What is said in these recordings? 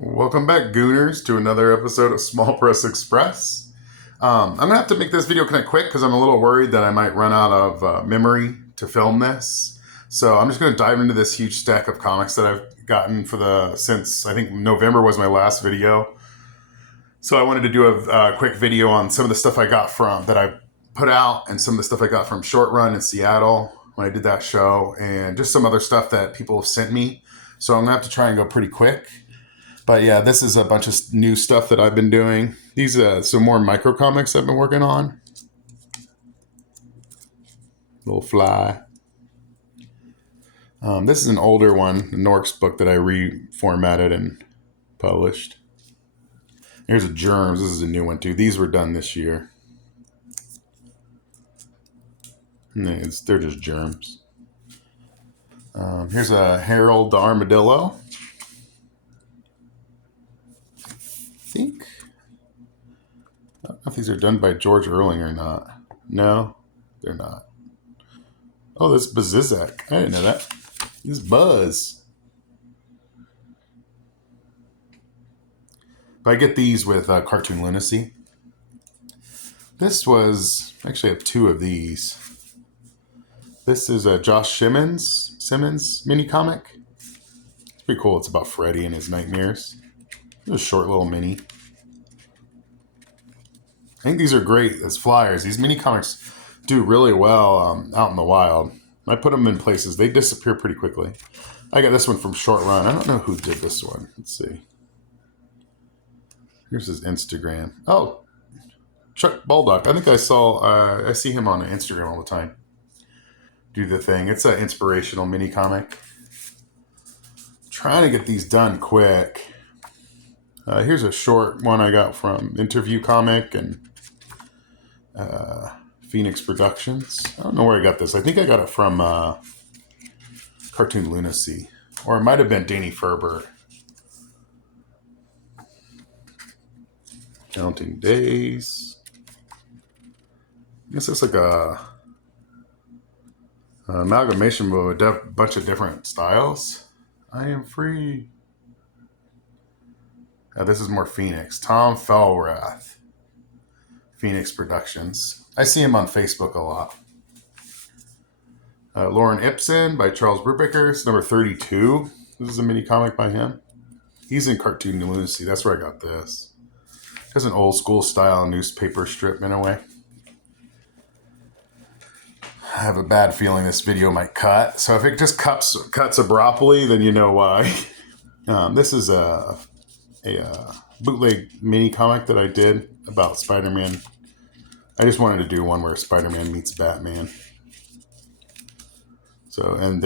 Welcome back, Gooners, to another episode of Small Press Express. I'm going to have to make this video kind of quick because I'm a little worried that I might run out of memory to film this. So I'm just going to dive into this huge stack of comics that I've gotten since I think November was my last video. So I wanted to do a quick video on some of the stuff I got that I put out and some of the stuff I got from Short Run in Seattle when I did that show, and just some other stuff that people have sent me. So I'm going to have to try and go pretty quick. But yeah, this is a bunch of new stuff that I've been doing. These are some more micro comics I've been working on. Little fly. This is an older one, a Norks book that I reformatted and published. Here's a Germs. This is a new one too. These were done this year. They're just Germs. Here's a Harold the Armadillo. I don't know if these are done by George Erling or not. No, they're not. Oh, this is Bazizak. I didn't know that. This is Buzz. But I get these with Cartoon Lunacy. This was, actually I have two of these. This is a Josh Simmons mini comic. It's pretty cool. It's about Freddy and his nightmares. It's a short little mini. I think these are great as flyers. These mini comics do really well out in the wild. I put them in places. They disappear pretty quickly. I got this one from Short Run. I don't know who did this one. Let's see. Here's his Instagram. Oh, Chuck Baldock. I think I see him on Instagram all the time. Do the thing. It's an inspirational mini comic. Trying to get these done quick. Here's a short one I got from Interview Comic and Phoenix Productions. I don't know where I got this. I think I got it from Cartoon Lunacy. Or it might have been Danny Ferber. Counting Days. I guess it's like an amalgamation of a bunch of different styles. I Am Free. This is more Phoenix. Tom Fellrath. Phoenix Productions. I see him on Facebook a lot. Lauren Ibsen by Charles Brubaker. It's number 32. This is a mini comic by him. He's in Cartoon Lunacy. That's where I got this. It's an old school style newspaper strip in a way. I have a bad feeling this video might cut. So if it just cuts abruptly, then you know why. This is a bootleg mini comic that I did about Spider-Man. I just wanted to do one where Spider-Man meets Batman. So, and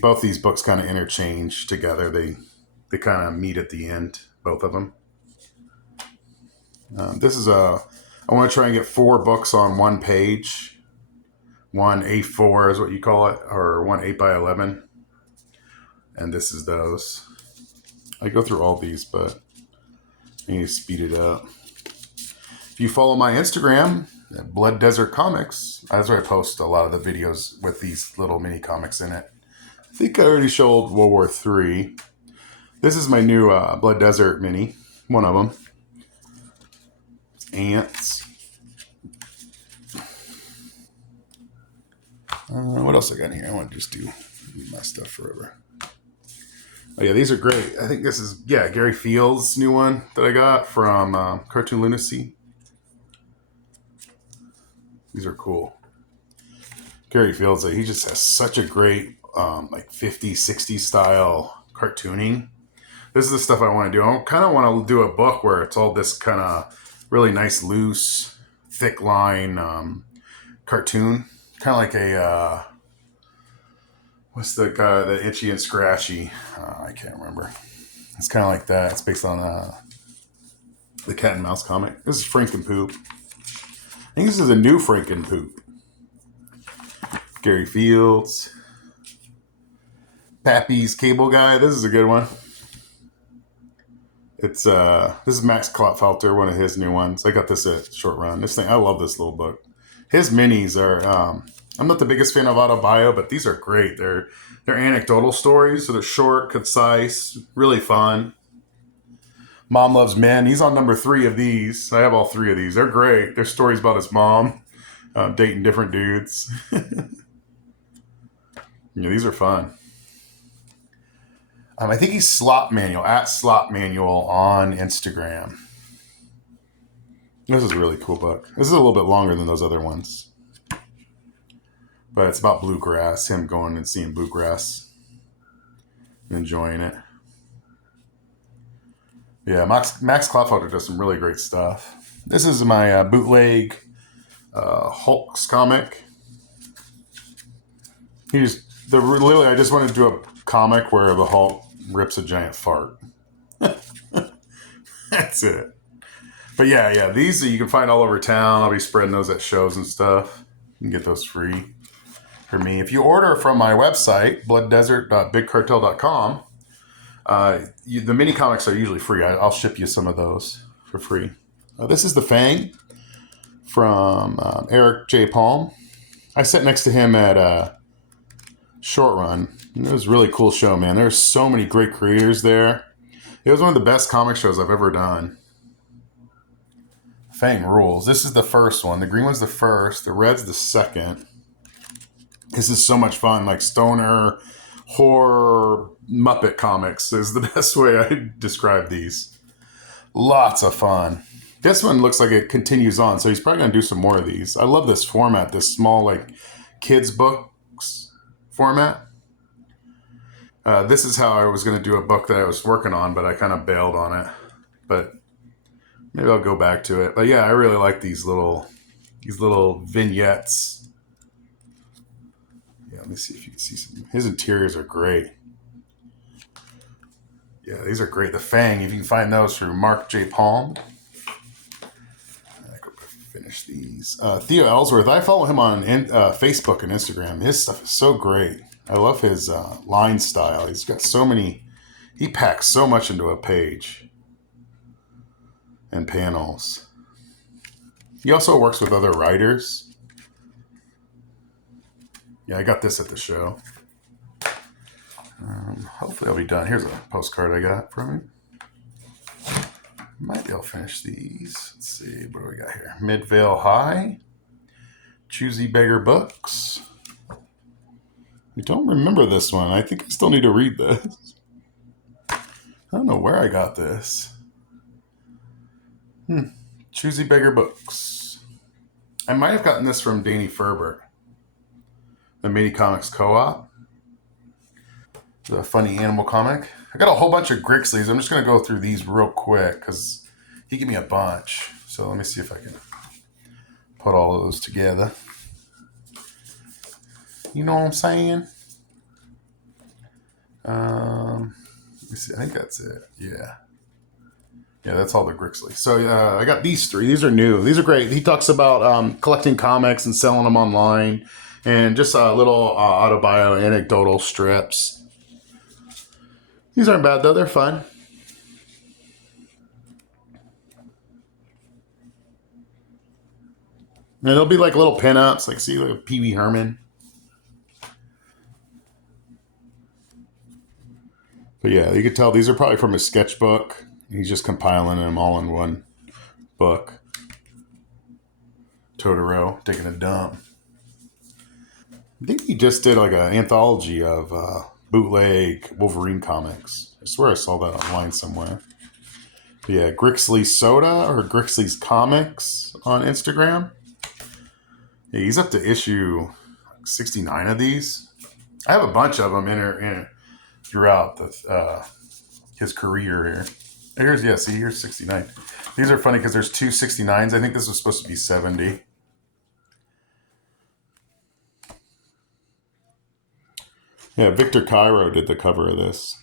both these books kind of interchange together. They kind of meet at the end, both of them. I want to try and get 4 books on one page. One A4 is what you call it, or one 8x11. And this is those. I go through all these, but I need to speed it up. If you follow my Instagram, at Blood Desert Comics, that's where I post a lot of the videos with these little mini comics in it. I think I already showed World War III. This is my new Blood Desert mini, one of them. Ants. What else I got here? I want to just do my stuff forever. Oh yeah, these are great. I think this is, Gary Fields' new one that I got from Cartoon Lunacy. These are cool. Gary Fields, he just has such a great like 50s, 60s style cartooning. This is the stuff I want to do. I kind of want to do a book where it's all this kind of really nice, loose, thick line cartoon. Kind of like a... what's the guy, the Itchy and Scratchy? I can't remember. It's kind of like that. It's based on the Cat and Mouse comic. This is Frankenpoop. I think this is a new Frankenpoop. Gary Fields. Pappy's Cable Guy. This is a good one. This is Max Klopfelter, one of his new ones. I got this at Short Run. I love this little book. His minis are... I'm not the biggest fan of Autobio, but these are great. They're anecdotal stories, so they're short, concise, really fun. Mom Loves Men. He's on number 3 of these. I have all 3 of these. They're great. They're stories about his mom dating different dudes. These are fun. I think he's Slop Manual, at Slop Manual on Instagram. This is a really cool book. This is a little bit longer than those other ones. But it's about bluegrass, him going and seeing bluegrass, enjoying it. Yeah, Max Klaffelter does some really great stuff. This is my bootleg Hulk's comic. Literally, I just wanted to do a comic where the Hulk rips a giant fart. That's it. But yeah, these you can find all over town. I'll be spreading those at shows and stuff. You can get those free for me. If you order from my website, blooddesert.bigcartel.com, the mini comics are usually free. I'll ship you some of those for free. This is The Fang from Eric J. Palm. I sat next to him at Short Run. It was a really cool show, man. There's so many great creators there. It was one of the best comic shows I've ever done. Fang rules. This is the first one. The green one's the first. The red's the second. This is so much fun. Like stoner, horror, Muppet comics is the best way I describe these. Lots of fun. This one looks like it continues on, so he's probably going to do some more of these. I love this format, this small, like, kids' books format. This is how I was going to do a book that I was working on, but I kind of bailed on it. But maybe I'll go back to it. But yeah, I really like these little vignettes. Yeah, let me see if you can see some. His interiors are great. Yeah, these are great. The Fang, if you can find those through Mark J. Palm. I go finish these. Theo Ellsworth, I follow him on Facebook and Instagram. His stuff is so great. I love his line style. He's got so many. He packs so much into a page and panels. He also works with other writers. Yeah, I got this at the show. Hopefully I'll be done. Here's a postcard I got from him. Might be able to finish these. Let's see. What do we got here? Midvale High. Choosy Beggar Books. I don't remember this one. I think I still need to read this. I don't know where I got this. Choosy Beggar Books. I might have gotten this from Danny Ferber. The Mini Comics Co-op. The funny animal comic. I got a whole bunch of Grixleys. I'm just going to go through these real quick because he gave me a bunch. So let me see if I can put all of those together. You know what I'm saying? Let me see. I think that's it. Yeah. Yeah, that's all the Grixley. So I got these 3. These are new. These are great. He talks about collecting comics and selling them online and just little autobio anecdotal strips. These aren't bad, though. They're fun. And they'll be like little pinups, like see, like Pee Wee Herman. But yeah, you could tell these are probably from his sketchbook. He's just compiling them all in one book. Totoro taking a dump. I think he just did like an anthology of bootleg Wolverine comics. I swear I saw that online somewhere. But yeah, Grixley Soda or Grixley's Comics on Instagram. Yeah, he's up to issue 69 of these. I have a bunch of them in throughout his career here. Here's 69. These are funny because there's 2 69s. I think this was supposed to be 70. Yeah, Victor Cairo did the cover of this.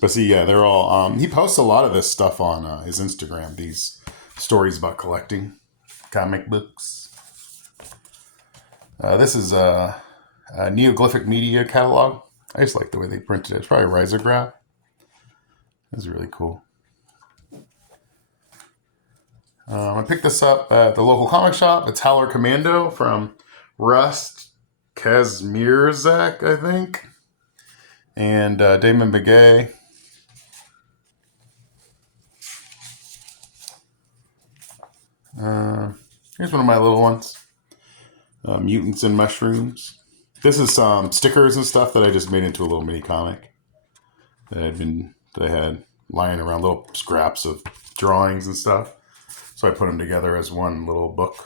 But see, yeah, they're all... he posts a lot of this stuff on his Instagram, these stories about collecting comic books. This is a Neoglyphic Media catalog. I just like the way they printed it. It's probably risograph. It's really cool. I picked this up at the local comic shop. It's Howler Commando from Rust Kazmierzak, I think. and Damon Begay. Here's one of my little ones. Mutants and Mushrooms. This is some stickers and stuff that I just made into a little mini comic that I had lying around, little scraps of drawings and stuff. So I put them together as one little book.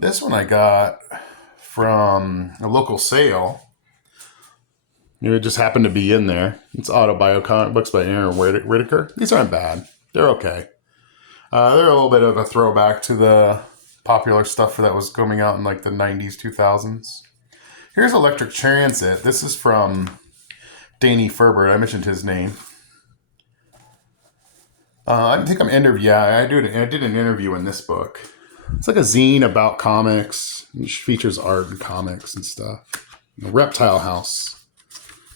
This one I got from a local sale. It just happened to be in there. It's Autobio comic books by Aaron Whitaker. These aren't bad. They're okay. They're a little bit of a throwback to the popular stuff that was coming out in like the 90s, 2000s. Here's Electric Transit. This is from Danny Ferbert. I mentioned his name. I think I did an interview in this book. It's like a zine about comics. It features art and comics and stuff. Reptile House,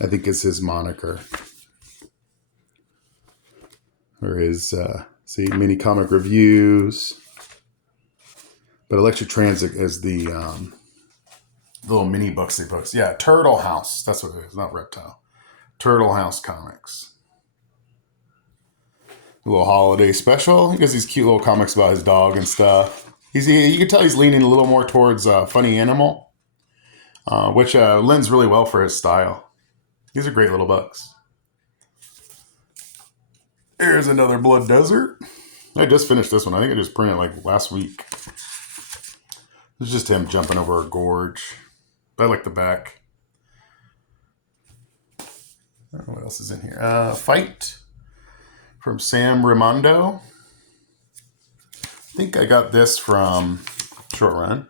I think, is his moniker. Or his, mini comic reviews. But Electric Transit is the little mini books he books. Yeah, Turtle House. That's what it is, not Reptile. Turtle House Comics. A little holiday special. He does these cute little comics about his dog and stuff. You can tell he's leaning a little more towards Funny Animal, which lends really well for his style. These are great little books. Here's another Blood Desert. I just finished this one. I think I just printed it like last week. It's just him jumping over a gorge. I like the back. What else is in here? Fight from Sam Raimondo. I think I got this from Short Run.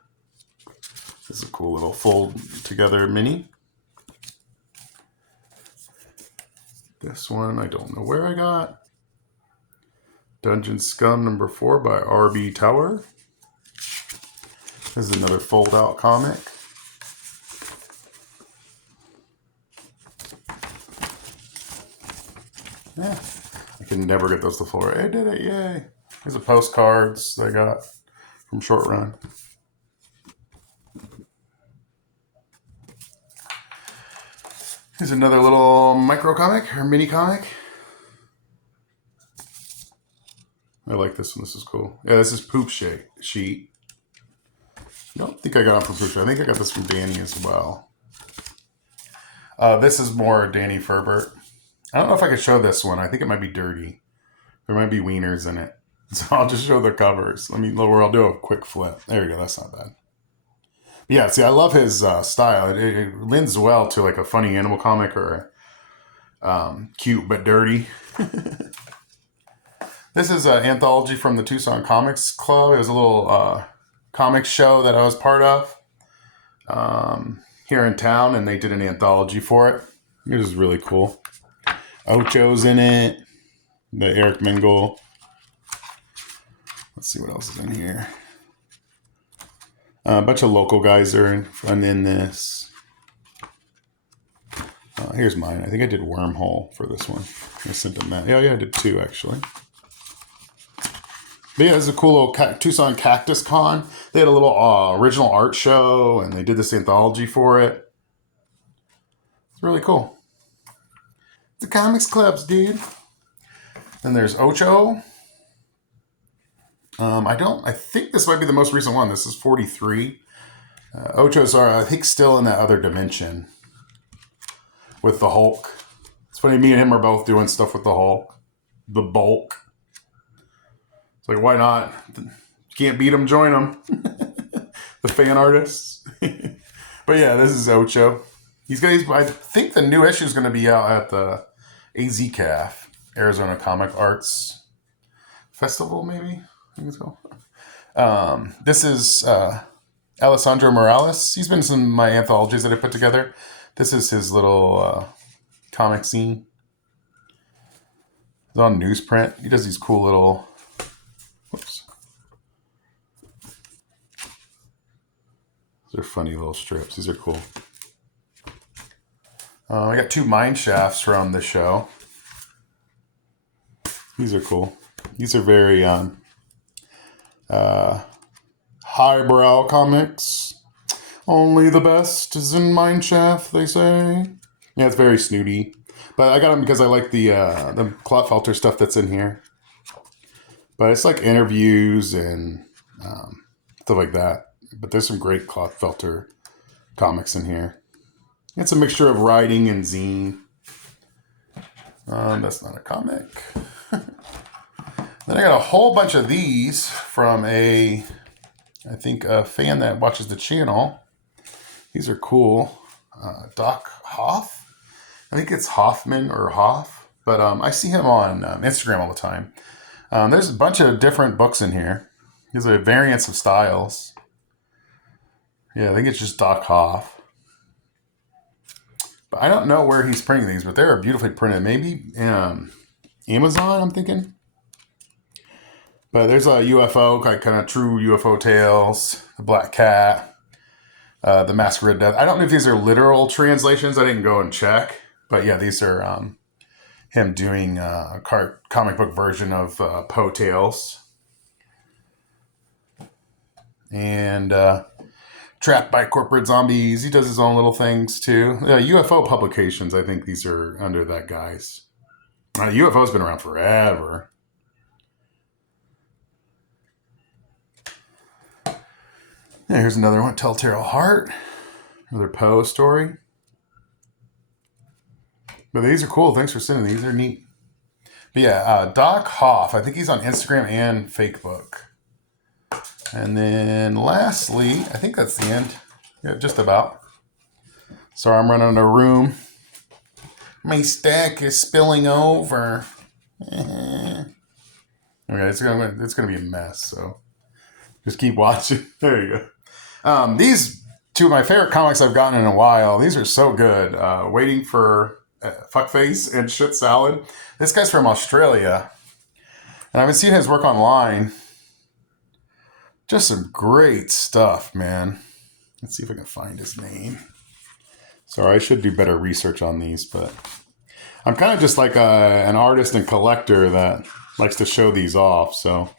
This is a cool little fold together mini. This one I don't know where I got. Dungeon Scum #4 by R.B. Tower. This is another fold-out comic. Yeah, I can never get those to fold. I did it, yay. Here's the postcards that I got from Short Run. Here's another little micro comic or mini comic. I like this one. This is cool. Yeah, this is Poop Sheet. I don't think I got it from Poop Sheet. I think I got this from Danny as well. This is more Danny Ferbert. I don't know if I could show this one. I think it might be dirty. There might be wieners in it. So I'll just show the covers. I'll do a quick flip. There we go. That's not bad. But yeah, see, I love his style. It lends well to like a Funny Animal comic or cute but dirty. This is an anthology from the Tucson Comics Club. It was a little comic show that I was part of here in town, and they did an anthology for it. It was really cool. Ocho's in it. The Eric Mingle. Let's see what else is in here. A bunch of local guys are in this. Here's mine. I think I did Wormhole for this one. I sent them that. Yeah, I did 2 actually. But yeah, it's a cool little Tucson Cactus Con. They had a little original art show, and they did this anthology for it. It's really cool. The comics clubs, dude. Then there's Ocho. I think this might be the most recent one. This is 43. Ocho's are, I think, still in that other dimension with the Hulk. It's funny, me and him are both doing stuff with the Hulk. The Bulk. It's like, why not? Can't beat him, join him. The fan artists. But yeah, this is Ocho. I think the new issue is going to be out at the AZCAF, Arizona Comic Arts Festival, maybe? I think it's called. This is Alessandro Morales. He's been in some of my anthologies that I put together. This is his little comic scene. It's on newsprint. He does these cool little... Whoops. These are funny little strips. These are cool. I got 2 mine shafts from the show. These are cool. These are very highbrow comics. Only the best is in mineshaft, they say. Yeah, it's very snooty. But I got them because I like the cloth filter stuff that's in here. But it's like interviews and stuff like that. But there's some great cloth filter comics in here. It's a mixture of writing and zine. That's not a comic. Then I got a whole bunch of these from I think a fan that watches the channel. These are cool. Doc Hoff? I think it's Hoffman or Hoff. But I see him on Instagram all the time. There's a bunch of different books in here. There's a variance of styles. Yeah, I think it's just Doc Hoff. But I don't know where he's printing these, but they're beautifully printed. Maybe Amazon, I'm thinking. But there's a UFO, kind of true UFO tales, the Black Cat, the Masquerade Death. I don't know if these are literal translations. I didn't go and check. But yeah, these are him doing a comic book version of Poe Tales. And Trapped by Corporate Zombies. He does his own little things too. UFO Publications, I think these are under that guy's. UFO's been around forever. Yeah, here's another one, Telltale Heart. Another Poe story. But these are cool. Thanks for sending these. They're neat. But yeah, Doc Hoff. I think he's on Instagram and Fakebook. And then lastly, I think that's the end. Yeah, just about. Sorry, I'm running out of room. My stack is spilling over. Okay, it's gonna be a mess, so just keep watching. There you go. These two of my favorite comics I've gotten in a while. These are so good. Waiting for Fuckface and Shit Salad. This guy's from Australia. And I've been seeing his work online. Just some great stuff, man. Let's see if I can find his name. Sorry, I should do better research on these, but I'm kind of just like an artist and collector that likes to show these off. So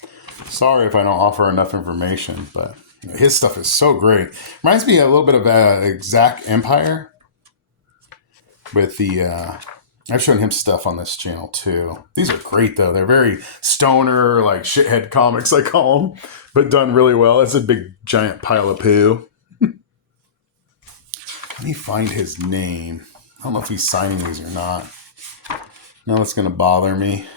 sorry if I don't offer enough information, but his stuff is so great. Reminds me a little bit of Exact Empire with the... I've shown him stuff on this channel too. These are great though. They're very stoner, like shithead comics, I call them, but done really well. It's a big giant pile of poo. Let me find his name. I don't know if he's signing these or not. No, that's going to bother me.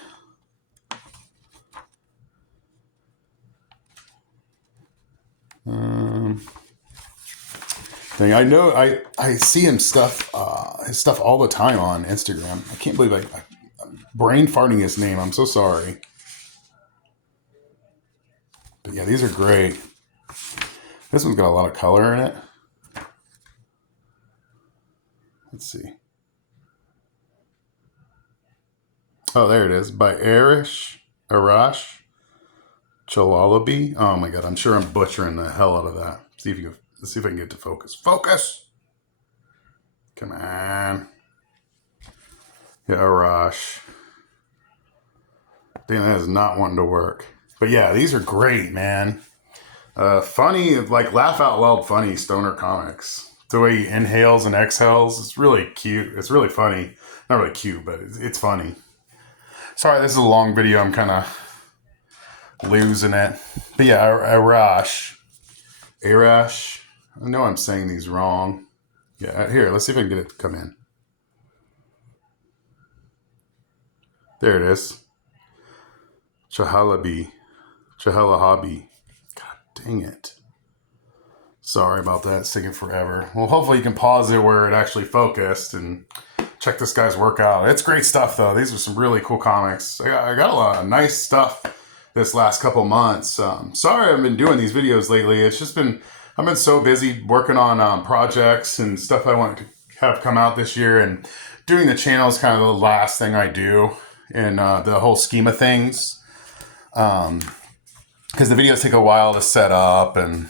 I know I see him stuff his stuff all the time on Instagram. I can't believe I'm brain farting his name. I'm so sorry. But yeah, these are great. This one's got a lot of color in it. Let's see. Oh, there it is. By Arash Chalalabi. Oh my god, I'm sure I'm butchering the hell out of that. Let's see if I can get to focus. Focus! Come on. Yeah, Arash. Damn, that is not wanting to work. But yeah, these are great, man. Funny, like laugh out loud funny stoner comics. The way he inhales and exhales, it's really cute. It's really funny. Not really cute, but it's funny. Sorry, this is a long video. I'm kind of losing it. But yeah, Arash. I know I'm saying these wrong. Yeah, here, let's see if I can get it to come in. There it is. Chahalabi. God dang it. Sorry about that. It's taking forever. Well, hopefully you can pause it where it actually focused and check this guy's work out. It's great stuff, though. These are some really cool comics. I got a lot of nice stuff this last couple months. Sorry I've been doing these videos lately. It's just been... I've been so busy working on projects and stuff I want to have come out this year, and doing the channel is kind of the last thing I do in the whole scheme of things. Because the videos take a while to set up and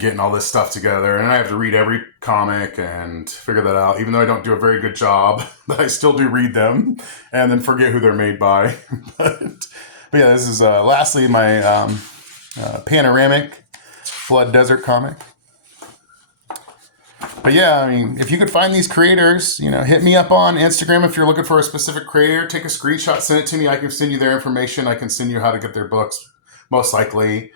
getting all this stuff together, and I have to read every comic and figure that out, even though I don't do a very good job, but I still do read them and then forget who they're made by. But yeah, this is lastly my panoramic Flood Desert comic. But yeah, I mean, if you could find these creators, you know, hit me up on Instagram if you're looking for a specific creator. Take a screenshot, send it to me. I can send you their information. I can send you how to get their books, most likely.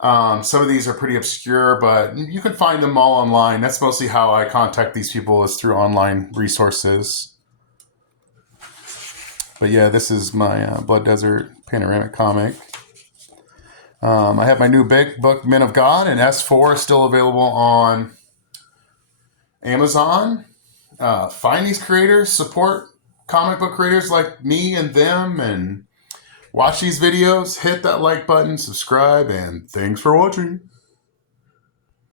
Some of these are pretty obscure, but you can find them all online. That's mostly how I contact these people, is through online resources. But yeah, this is my Blood Desert panoramic comic. I have my new big book, Men of God, and S4 is still available on Amazon. Find these creators, support comic book creators like me and them, and watch these videos. Hit that like button, subscribe, and thanks for watching.